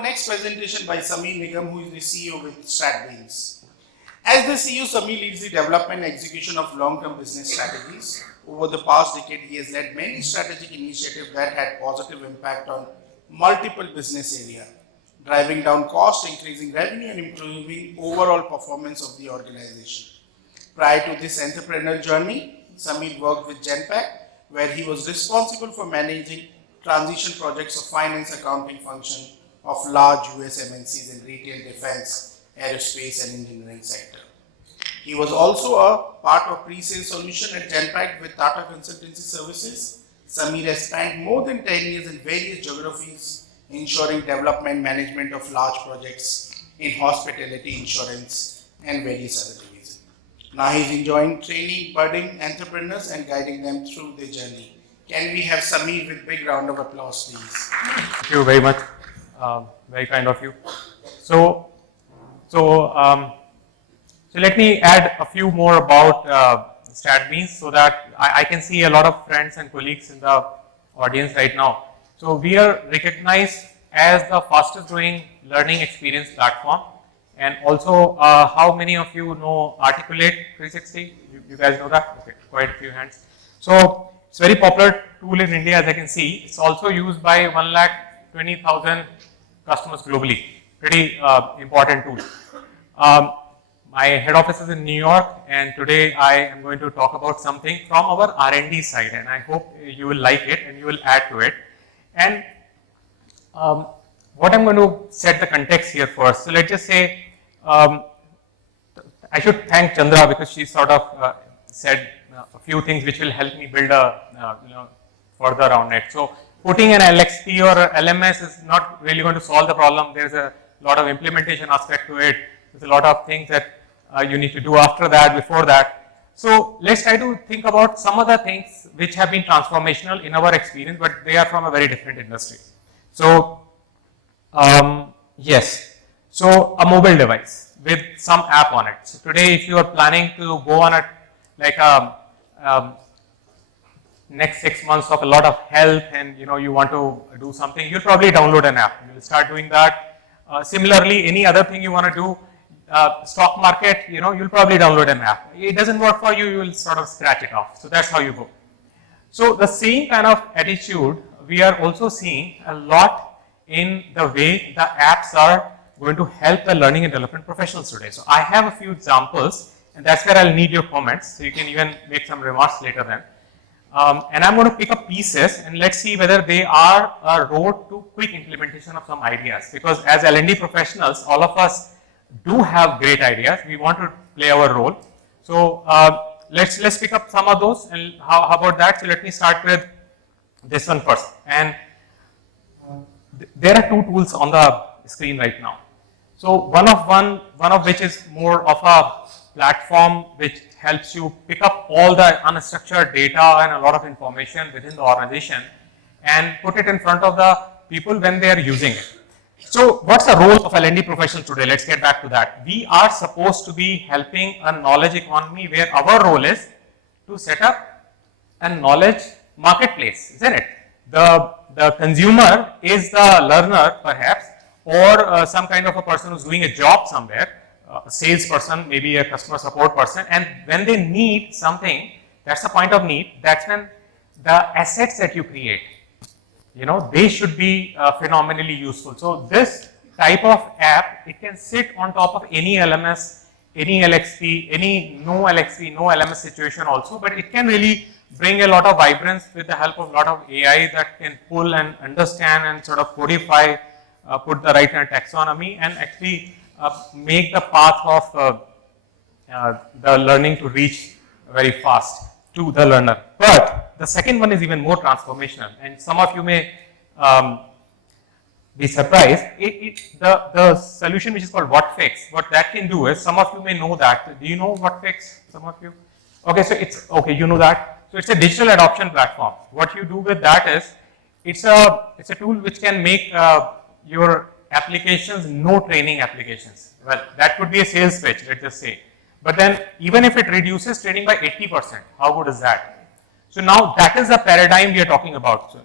our next presentation by Sameer Nigam, who is the CEO with Stratbeans. As the CEO, Sameer leads the development and execution of long-term business strategies. Over the past decade, he has led many strategic initiatives that had positive impact on multiple business areas, driving down cost, increasing revenue, and improving overall performance of the organization. Prior to this entrepreneurial journey, Sameer worked with Genpact, where he was responsible for managing transition projects of finance accounting function of large US MNCs in retail, defense, aerospace, and engineering sector. He was also a part of pre-sales solution at Genpact with Tata Consultancy Services. Sameer has spent more than 10 years in various geographies, ensuring development management of large projects in hospitality, insurance, and various other divisions. Now he is enjoying training budding entrepreneurs and guiding them through their journey. Can we have Sameer with a big round of applause, please? Thank you very much. Very kind of you. So let me add a few more about Stratbeans so that I can see a lot of friends and colleagues in the audience right now. So we are recognized as the fastest growing learning experience platform. And also, how many of you know Articulate 360? You guys know that? Okay, quite a few hands. So it's a very popular tool in India, as I can see. It's also used by 1,20,000 customers globally. Pretty important tool. My head office is in New York, and today I am going to talk about something from our R&D side, and I hope you will like it and you will add to it. And what I'm going to set the context here first. So let's just say, I should thank Chandra because she sort of said a few things which will help me build a further around it. So putting an LXP or LMS is not really going to solve the problem. There's a lot of implementation aspect to it. There's a lot of things that you need to do after that, before that. So let's try to think about some other things which have been transformational in our experience, but they are from a very different industry. So yes, so a mobile device with some app on it. So today, if you are planning to go on a next 6 months of a lot of health, and you want to do something, you'll probably download an app. You'll start doing that. Similarly, any other thing you want to do, stock market, you'll probably download an app. It doesn't work for you, you will sort of scratch it off. So that's how you go. So the same kind of attitude we are also seeing a lot in the way the apps are going to help the learning and development professionals today. So I have a few examples, and that's where I'll need your comments. So you can even make some remarks later then. And I'm going to pick up pieces and let's see whether they are a road to quick implementation of some ideas. Because as L&D professionals, all of us do have great ideas. We want to play our role. So let's pick up some of those. And how about that? So let me start with this one first. And there are two tools on the screen right now. So one of which is more of a platform which helps you pick up all the unstructured data and a lot of information within the organization and put it in front of the people when they are using it. So what's the role of L&D professionals today? Let's get back to that. We are supposed to be helping a knowledge economy where our role is to set up a knowledge marketplace, isn't it? The consumer is the learner perhaps, or some kind of a person who's doing a job somewhere, a salesperson, maybe a customer support person, and when they need something, that's the point of need, that's when the assets that you create, they should be phenomenally useful. So this type of app, it can sit on top of any LMS, any LXP, any no LXP, no LMS situation also, but it can really bring a lot of vibrance with the help of a lot of AI that can pull and understand and sort of codify, put the right kind of taxonomy and actually make the path of the learning to reach very fast to the learner. But the second one is even more transformational, and some of you may be surprised. The solution which is called WhatFix, what that can do is, some of you may know that. Do you know WhatFix? Some of you? Okay, so it's, okay, you know that. So it's a digital adoption platform. What you do with that is, it's a tool which can make your applications no training applications. Well, that could be a sales pitch, let's just say. But then even if it reduces training by 80%, how good is that? So now that is the paradigm we are talking about. So,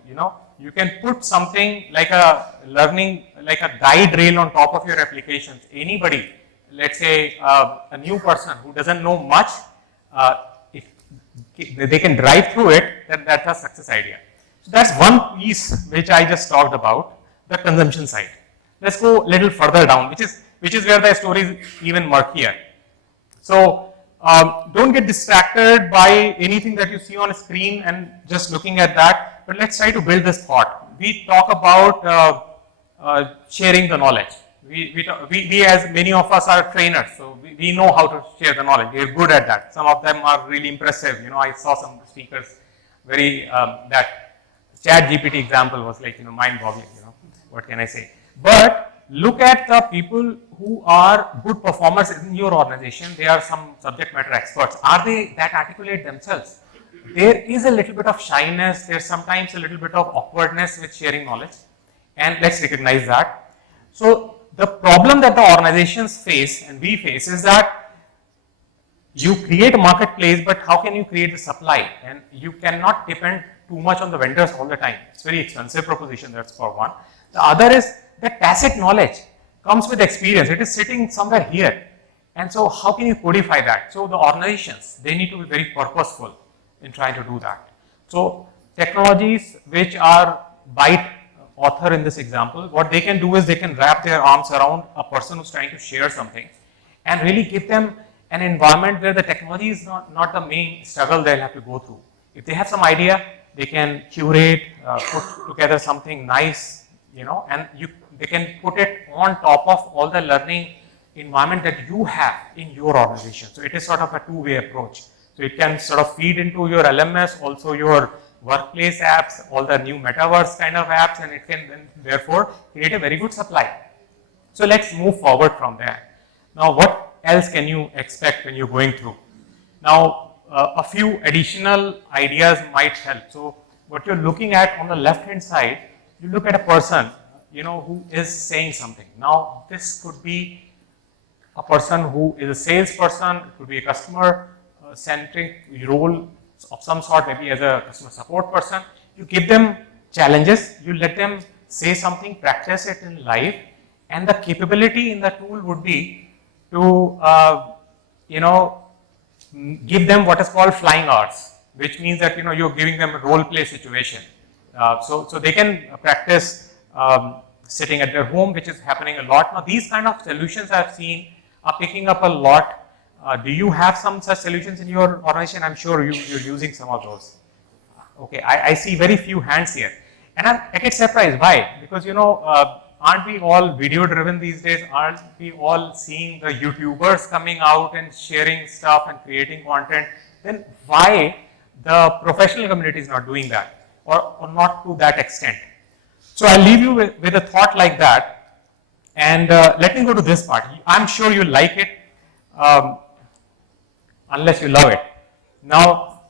you can put something like a learning, like a guide rail on top of your applications. Anybody, let's say a new person who doesn't know much, if they can drive through it, then that's a success idea. So that's one piece which I just talked about, the consumption side. Let's go a little further down, which is where the story is even murkier. So don't get distracted by anything that you see on a screen and just looking at that, but let's try to build this thought. We talk about sharing the knowledge. We as many of us are trainers, so we know how to share the knowledge. We're good at that. Some of them are really impressive. You know, I saw some speakers very, that ChatGPT example was like, mind-boggling, what can I say? But look at the people who are good performers in your organization. They are some subject matter experts. Are they that articulate themselves? There is a little bit of shyness. There's sometimes a little bit of awkwardness with sharing knowledge, and let's recognize that. So the problem that the organizations face and we face is that you create a marketplace, but how can you create the supply? And you cannot depend too much on the vendors all the time. It's a very expensive proposition, that's for one. The other is that tacit knowledge comes with experience. It is sitting somewhere here. And so how can you codify that? So the organizations, they need to be very purposeful in trying to do that. So technologies which are by author in this example, what they can do is they can wrap their arms around a person who's trying to share something and really give them an environment where the technology is not the main struggle they'll have to go through. If they have some idea, they can curate, put together something nice, and they can put it on top of all the learning environment that you have in your organization. So it is sort of a two-way approach. So it can sort of feed into your LMS, also your workplace apps, all the new metaverse kind of apps, and it can then therefore create a very good supply. So let's move forward from there. Now, what else can you expect when you're going through? Now, a few additional ideas might help. So what you're looking at on the left-hand side, you look at a person, who is saying something. Now, this could be a person who is a salesperson, it could be a customer-centric role of some sort, maybe as a customer support person. You give them challenges, you let them say something, practice it in life, and the capability in the tool would be to, give them what is called flying hours, which means that, you're giving them a role play situation. So they can practice sitting at their home, which is happening a lot. Now, these kind of solutions I've seen are picking up a lot. Do you have some such solutions in your organization? I'm sure you're using some of those. Okay, I see very few hands here. And I get surprised. Why? Because, aren't we all video driven these days? Aren't we all seeing the YouTubers coming out and sharing stuff and creating content? Then why the professional community is not doing that, or not to that extent? So I'll leave you with a thought like that, and let me go to this part. I'm sure you like it, unless you love it. Now,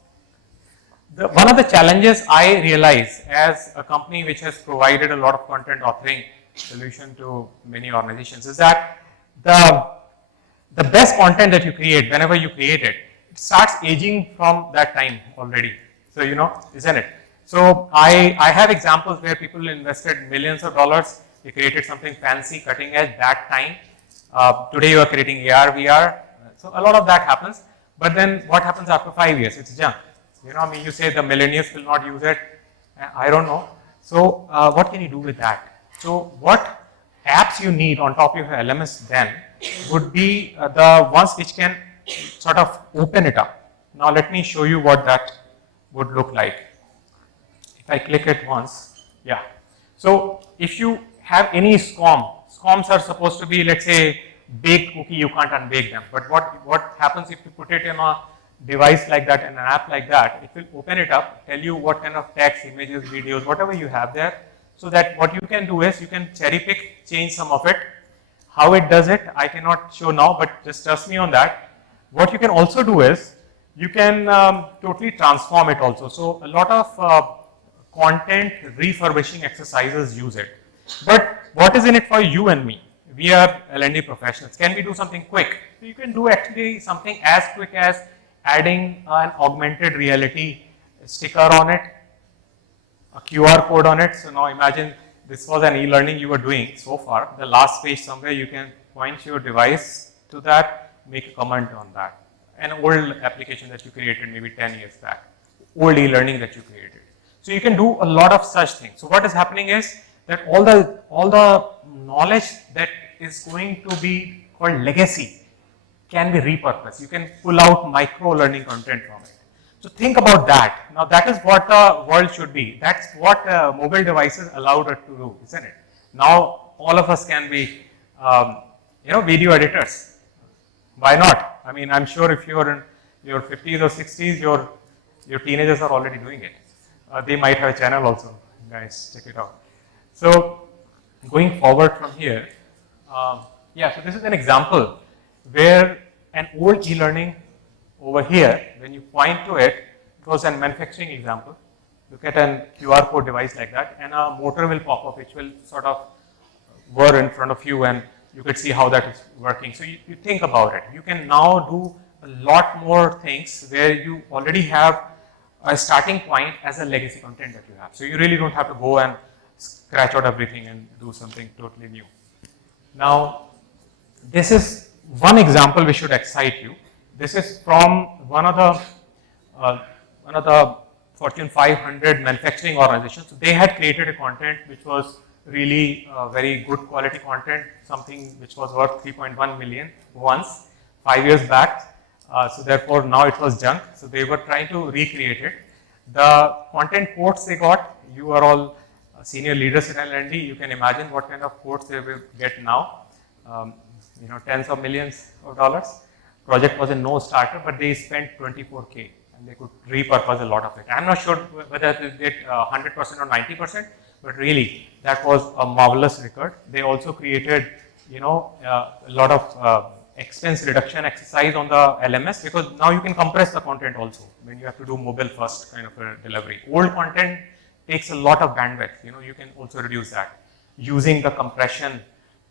one of the challenges I realize as a company which has provided a lot of content authoring solution to many organizations is that the best content that you create, whenever you create it, it starts aging from that time already. So, isn't it? So I have examples where people invested millions of dollars. They created something fancy, cutting edge that time. Today you are creating AR, VR. So a lot of that happens. But then what happens after 5 years? It's junk. You say the millennials will not use it. I don't know. So what can you do with that? So what apps you need on top of your LMS then would be the ones which can sort of open it up. Now let me show you what that would look like. If I click it once, yeah. So if you have any SCOMs are supposed to be, let's say, baked cookie, you can't unbake them. But what happens if you put it in a device like that, in an app like that, it will open it up, tell you what kind of text, images, videos, whatever you have there, so that what you can do is you can cherry pick, change some of it. How it does it, I cannot show now, but just trust me on that. What you can also do is, you can totally transform it also. So a lot of content refurbishing exercises use it. But what is in it for you and me? We are L&D professionals. Can we do something quick? So you can do actually something as quick as adding an augmented reality sticker on it. a QR code on it. So now imagine this was an e-learning you were doing so far. The last page somewhere you can point your device to that, make a comment on that. An old application that you created maybe 10 years back, old e-learning that you created. So you can do a lot of such things. So what is happening is that all the knowledge that is going to be called legacy can be repurposed. You can pull out micro learning content from it. So think about that. Now that is what the world should be. That's what mobile devices allowed us to do, isn't it? Now all of us can be, video editors. Why not? I mean, I'm sure if you're in your 50s or 60s, your teenagers are already doing it. They might have a channel also. Guys, check it out. So going forward from here, so this is an example where an old e-learning over here, when you point to it, it was a manufacturing example. Look at an QR code device like that, and a motor will pop up, which will sort of whir in front of you, and you could see how that is working. So you think about it. You can now do a lot more things where you already have a starting point as a legacy content that you have. So you really don't have to go and scratch out everything and do something totally new. Now, this is one example which should excite you. This is from one of the Fortune 500 manufacturing organizations. So they had created a content which was really very good quality content, something which was worth 3.1 million once, 5 years back. So therefore now it was junk. So they were trying to recreate it. The content quotes they got, you are all senior leaders in L&D, you can imagine what kind of quotes they will get now. Tens of millions of dollars. Project was a no starter, but they spent 24K and they could repurpose a lot of it. I'm not sure whether they did 100% or 90%, but really that was a marvelous record. They also created, a lot of expense reduction exercise on the LMS, because now you can compress the content also when you have to do mobile first kind of a delivery. Old content takes a lot of bandwidth. You can also reduce that using the compression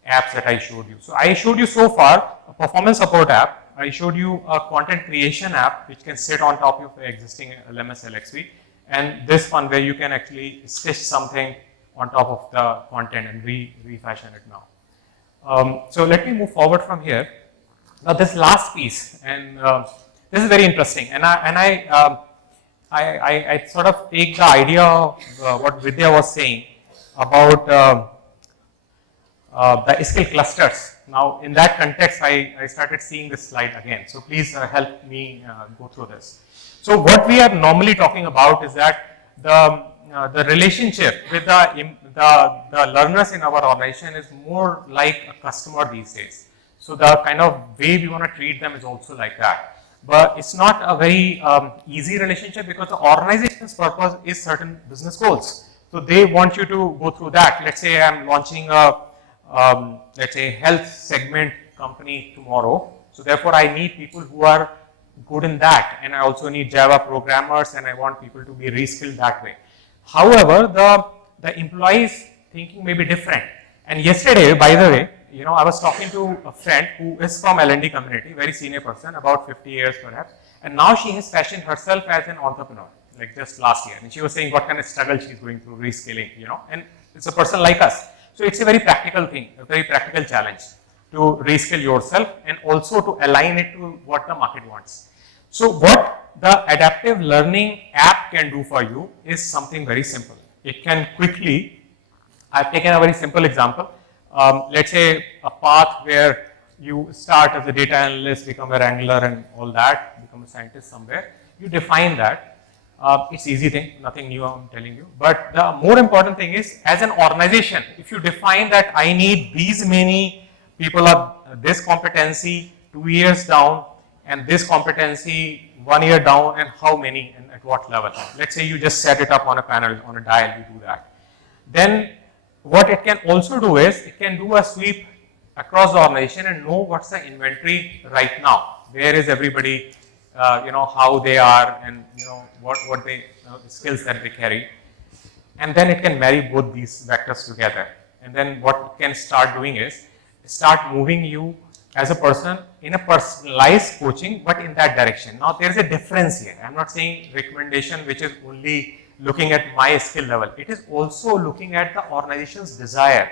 apps that I showed you. So I showed you so far a performance support app. I showed you a content creation app which can sit on top of the existing LMS LXV, and this one where you can actually stitch something on top of the content and refashion it now. So let me move forward from here. Now this last piece, and this is very interesting, and I sort of take the idea of what Vidya was saying about the skill clusters. Now in that context, I started seeing this slide again. So please help me go through this. So what we are normally talking about is that the relationship with the learners in our organization is more like a customer these days. So the kind of way we want to treat them is also like that. But it's not a very easy relationship, because the organization's purpose is certain business goals. So they want you to go through that. Let's say I'm launching a let's say health segment company tomorrow. So therefore I need people who are good in that, and I also need Java programmers, and I want people to be reskilled that way. However, the employees thinking may be different. And yesterday, by the way, I was talking to a friend who is from L&D community, very senior person, about 50 years perhaps, and now she has fashioned herself as an entrepreneur, like just last year. And she was saying what kind of struggle she's going through reskilling, and it's a person like us. So it's a very practical thing, a very practical challenge to reskill yourself and also to align it to what the market wants. So what the adaptive learning app can do for you is something very simple. It can quickly, I've taken a very simple example. Let's say a path where you start as a data analyst, become a wrangler and all that, become a scientist somewhere. You define that. It's easy thing, nothing new I'm telling you. But the more important thing is, as an organization, if you define that I need these many people of this competency 2 years down, and this competency 1 year down, and how many and at what level. Let's say you just set it up on a panel, on a dial, you do that. Then what it can also do is, it can do a sweep across the organization and know what's the inventory right now. Where is everybody, how they are, and what they, the skills that they carry. And then it can marry both these vectors together. And then what it can start doing is, start moving you as a person in a personalized coaching, but in that direction. Now there is a difference here. I'm not saying recommendation which is only looking at my skill level. It is also looking at the organization's desire.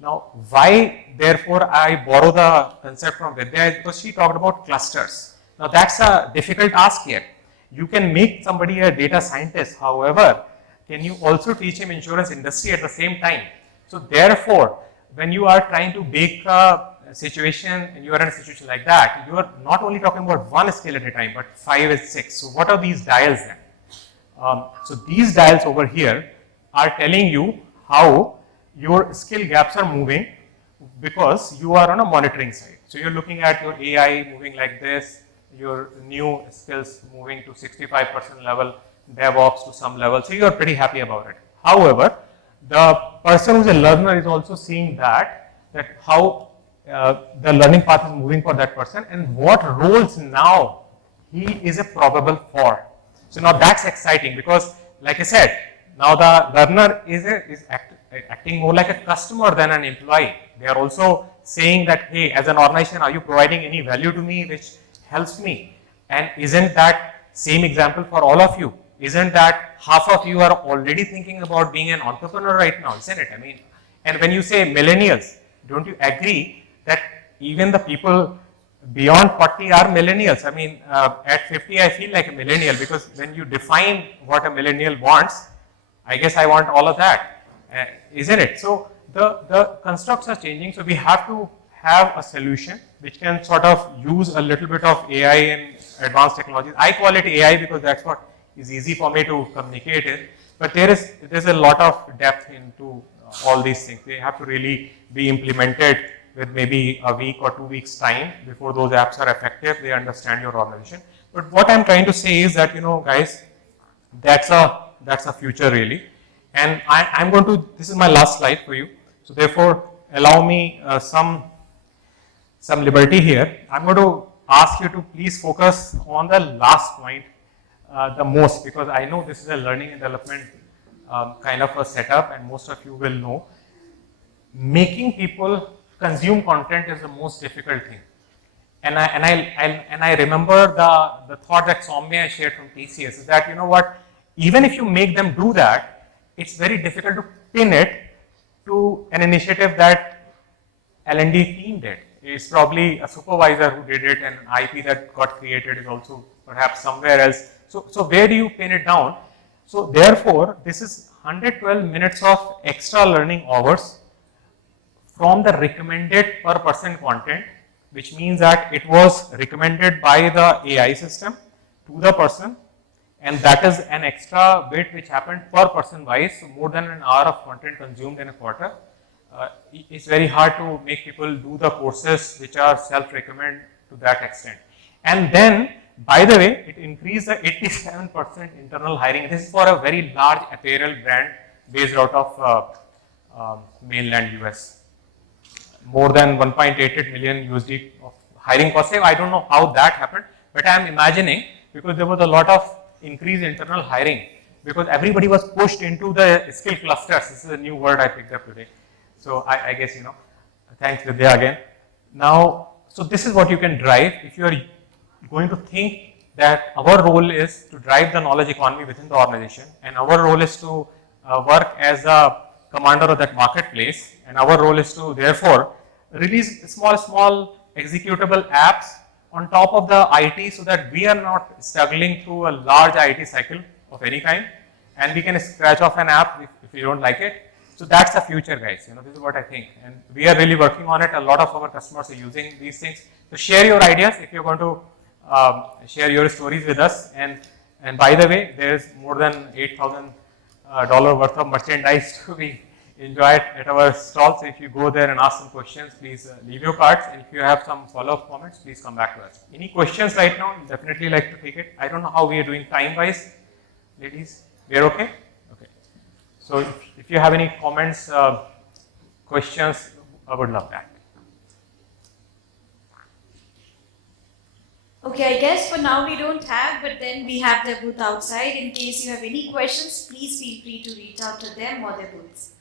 Now, why therefore I borrow the concept from Vidya is because she talked about clusters. Now, that's a difficult ask here. You can make somebody a data scientist, however, can you also teach him insurance industry at the same time? So therefore, when you are trying to bake a situation and you are in a situation like that, you are not only talking about one skill at a time, but 5 and 6. So what are these dials then? So these dials over here are telling you how your skill gaps are moving because you are on a monitoring side. So you're looking at your AI moving like this, your new skills moving to 65% level, DevOps to some level. So you're pretty happy about it. However, the person who's a learner is also seeing that how the learning path is moving for that person and what roles now he is a probable for. So now that's exciting because, like I said, now the learner is acting more like a customer than an employee. They are also saying that, hey, as an organization, are you providing any value to me which helps me? And isn't that same example for all of you? Isn't that half of you are already thinking about being an entrepreneur right now, isn't it? I mean, and when you say millennials, don't you agree that even the people beyond 40 are millennials? I mean, at 50, I feel like a millennial because when you define what a millennial wants, I guess I want all of that, isn't it? So the constructs are changing. So we have to have a solution which can sort of use a little bit of AI and advanced technologies. I call it AI because that's what is easy for me to communicate it. But there's a lot of depth into all these things. They have to really be implemented with maybe a week or 2 weeks time before those apps are effective. They understand your organization. But what I'm trying to say is that, guys, that's a future really. And I'm going to, this is my last slide for you. So therefore, allow me some liberty here. I'm going to ask you to please focus on the last point the most, because I know this is a learning and development kind of a setup, and most of you will know. Making people consume content is the most difficult thing. And I remember the thought that Sameer shared from TCS is that, what, even if you make them do that, it's very difficult to pin it to an initiative that L&D team did. It's probably a supervisor who did it, and an IP that got created is also perhaps somewhere else. So where do you pin it down? So therefore, this is 112 minutes of extra learning hours from the recommended per person content, which means that it was recommended by the AI system to the person, and that is an extra bit which happened per person wise, so more than an hour of content consumed in a quarter. It's very hard to make people do the courses which are self-recommend to that extent. And then, by the way, it increased the 87% internal hiring. This is for a very large apparel brand based out of mainland US. More than 1.88 million USD of hiring cost. I don't know how that happened, but I am imagining because there was a lot of increased internal hiring because everybody was pushed into the skill clusters. This is a new word I picked up today. So I guess, thanks Vidya again. Now, so this is what you can drive if you are going to think that our role is to drive the knowledge economy within the organization, and our role is to work as a commander of that marketplace, and our role is to therefore release small executable apps on top of the IT so that we are not struggling through a large IT cycle of any kind, and we can scratch off an app if we don't like it. So that's the future, guys. This is what I think, and we are really working on it. A lot of our customers are using these things. So share your ideas if you're going to share your stories with us. And by the way, there's more than $8,000 worth of merchandise to be enjoyed at our stall. So if you go there and ask some questions, please leave your cards. And if you have some follow-up comments, please come back to us. Any questions right now? Definitely like to take it. I don't know how we are doing time-wise, ladies. We're okay? Okay. So if you have any comments, questions, I would love that. Okay, I guess for now we don't have, but then we have their booth outside. In case you have any questions, please feel free to reach out to them or their booths.